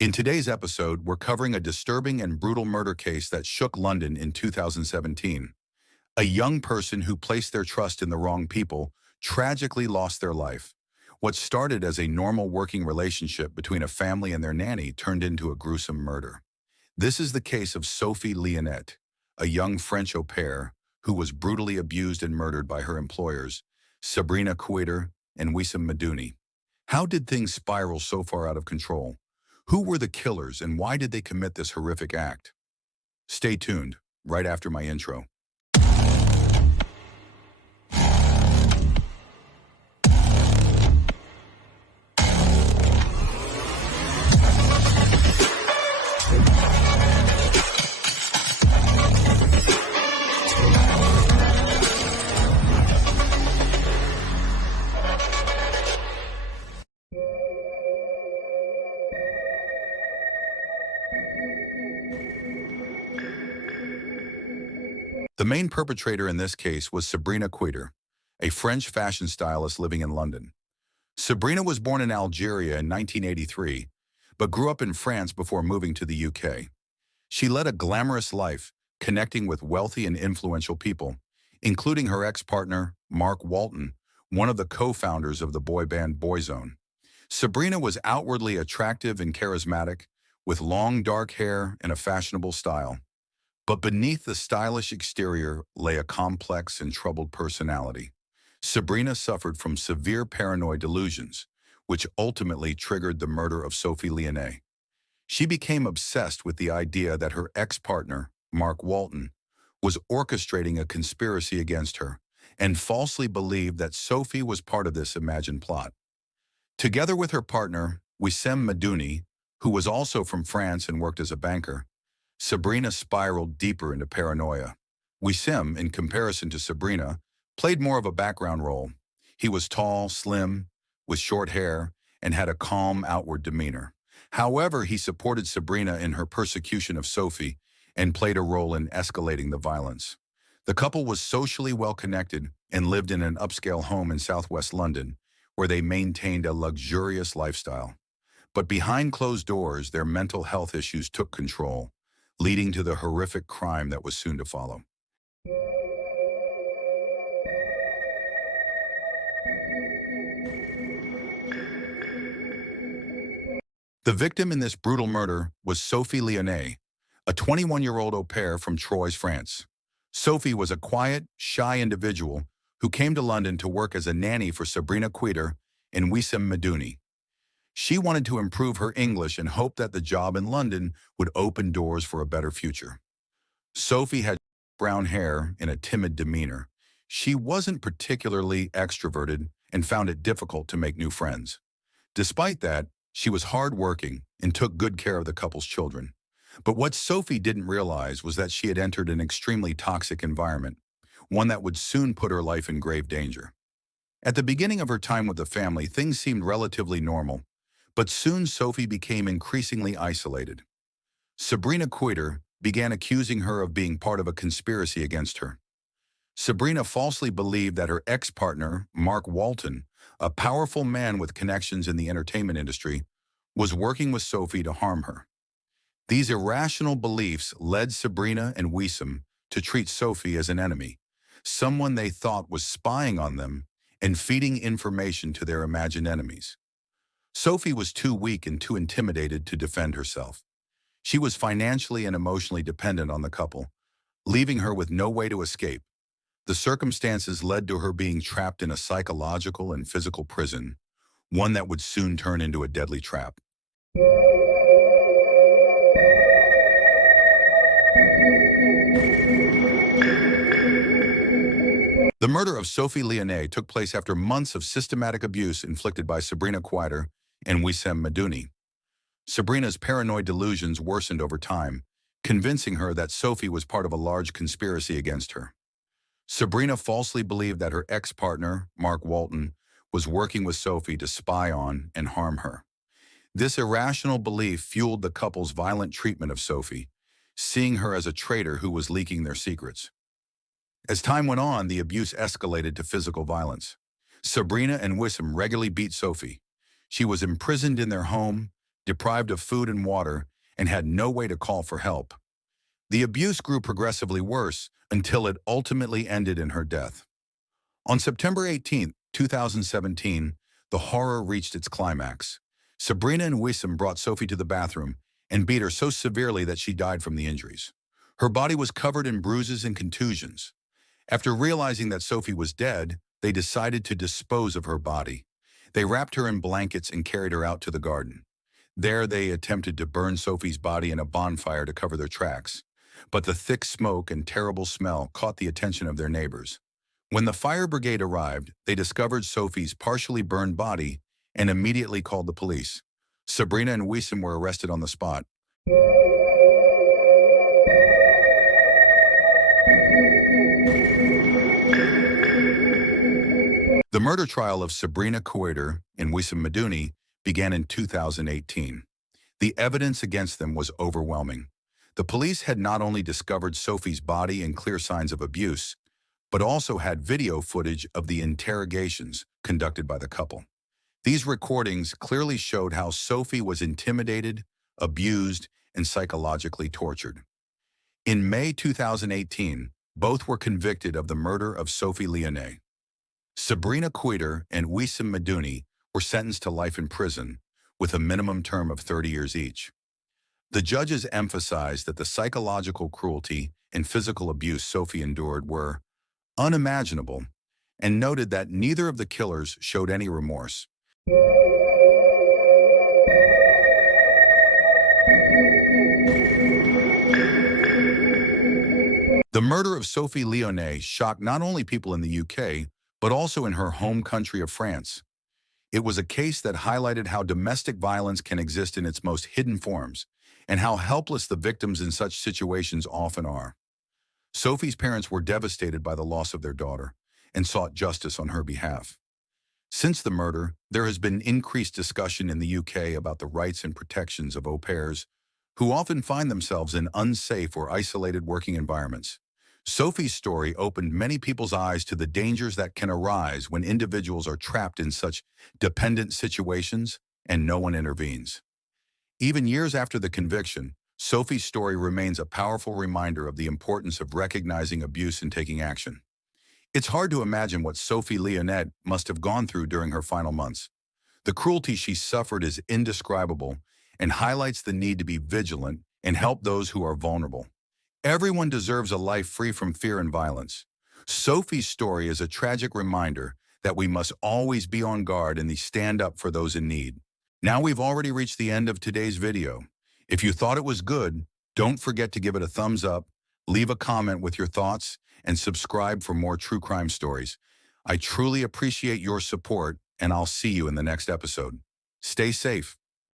In today's episode, we're covering a disturbing and brutal murder case that shook London in 2017. A young person who placed their trust in the wrong people tragically lost their life. What started as a normal working relationship between a family and their nanny turned into a gruesome murder. This is the case of Sophie Lionnet, a young French au pair who was brutally abused and murdered by her employers, Sabrina Kouider and Ouissem Medouni. How did things spiral so far out of control? Who were the killers and why did they commit this horrific act? Stay tuned, right after my intro. The main perpetrator in this case was Sabrina Kouider, a French fashion stylist living in London. Sabrina was born in Algeria in 1983, but grew up in France before moving to the UK. She led a glamorous life, connecting with wealthy and influential people, including her ex-partner, Mark Walton, one of the co-founders of the boy band Boyzone. Sabrina was outwardly attractive and charismatic, with long dark hair and a fashionable style. But beneath the stylish exterior lay a complex and troubled personality. Sabrina suffered from severe paranoid delusions, which ultimately triggered the murder of Sophie Lionnet. She became obsessed with the idea that her ex-partner, Mark Walton, was orchestrating a conspiracy against her and falsely believed that Sophie was part of this imagined plot. Together with her partner, Ouissem Medouni, who was also from France and worked as a banker, Sabrina spiraled deeper into paranoia. Ouissem, in comparison to Sabrina, played more of a background role. He was tall, slim, with short hair, and had a calm outward demeanor. However, he supported Sabrina in her persecution of Sophie and played a role in escalating the violence. The couple was socially well-connected and lived in an upscale home in southwest London, where they maintained a luxurious lifestyle. But behind closed doors, their mental health issues took control, leading to the horrific crime that was soon to follow. The victim in this brutal murder was Sophie Lionnet, a 21-year-old au pair from Troyes, France. Sophie was a quiet, shy individual who came to London to work as a nanny for Sabrina Kouider and Ouissem Medouni. She wanted to improve her English and hoped that the job in London would open doors for a better future. Sophie had brown hair and a timid demeanor. She wasn't particularly extroverted and found it difficult to make new friends. Despite that, she was hardworking and took good care of the couple's children. But what Sophie didn't realize was that she had entered an extremely toxic environment, one that would soon put her life in grave danger. At the beginning of her time with the family, things seemed relatively normal, but soon Sophie became increasingly isolated. Sabrina Kouider began accusing her of being part of a conspiracy against her. Sabrina falsely believed that her ex-partner, Mark Walton, a powerful man with connections in the entertainment industry, was working with Sophie to harm her. These irrational beliefs led Sabrina and Ouissem to treat Sophie as an enemy, someone they thought was spying on them and feeding information to their imagined enemies. Sophie was too weak and too intimidated to defend herself. She was financially and emotionally dependent on the couple, leaving her with no way to escape. The circumstances led to her being trapped in a psychological and physical prison, one that would soon turn into a deadly trap. The murder of Sophie Lionnet took place after months of systematic abuse inflicted by Sabrina Kouider and Ouissem Medouni. Sabrina's paranoid delusions worsened over time, convincing her that Sophie was part of a large conspiracy against her. Sabrina falsely believed that her ex-partner, Mark Walton, was working with Sophie to spy on and harm her. This irrational belief fueled the couple's violent treatment of Sophie, seeing her as a traitor who was leaking their secrets. As time went on, the abuse escalated to physical violence. Sabrina and Ouissem regularly beat Sophie. She was imprisoned in their home, deprived of food and water, and had no way to call for help. The abuse grew progressively worse until it ultimately ended in her death. On September 18, 2017, the horror reached its climax. Sabrina and Ouissem brought Sophie to the bathroom and beat her so severely that she died from the injuries. Her body was covered in bruises and contusions. After realizing that Sophie was dead, they decided to dispose of her body. They wrapped her in blankets and carried her out to the garden. There they attempted to burn Sophie's body in a bonfire to cover their tracks. But the thick smoke and terrible smell caught the attention of their neighbors. When the fire brigade arrived, they discovered Sophie's partially burned body and immediately called the police. Sabrina and Ouissem were arrested on the spot. The murder trial of Sabrina Kouider and Ouissem Medouni began in 2018. The evidence against them was overwhelming. The police had not only discovered Sophie's body and clear signs of abuse, but also had video footage of the interrogations conducted by the couple. These recordings clearly showed how Sophie was intimidated, abused, and psychologically tortured. In May 2018, both were convicted of the murder of Sophie Lionnet. Sabrina Kouider and Ouissem Medouni were sentenced to life in prison, with a minimum term of 30 years each. The judges emphasized that the psychological cruelty and physical abuse Sophie endured were unimaginable, and noted that neither of the killers showed any remorse. The murder of Sophie Lionnet shocked not only people in the UK, but also in her home country of France. It was a case that highlighted how domestic violence can exist in its most hidden forms, and how helpless the victims in such situations often are. Sophie's parents were devastated by the loss of their daughter and sought justice on her behalf. Since the murder, there has been increased discussion in the UK about the rights and protections of au pairs, who often find themselves in unsafe or isolated working environments. Sophie's story opened many people's eyes to the dangers that can arise when individuals are trapped in such dependent situations and no one intervenes. Even years after the conviction, Sophie's story remains a powerful reminder of the importance of recognizing abuse and taking action. It's hard to imagine what Sophie Lionnet must have gone through during her final months. The cruelty she suffered is indescribable and highlights the need to be vigilant and help those who are vulnerable. Everyone deserves a life free from fear and violence. Sophie's story is a tragic reminder that we must always be on guard and stand up for those in need. Now we've already reached the end of today's video. If you thought it was good, don't forget to give it a thumbs up, leave a comment with your thoughts, and subscribe for more true crime stories. I truly appreciate your support, and I'll see you in the next episode. Stay safe.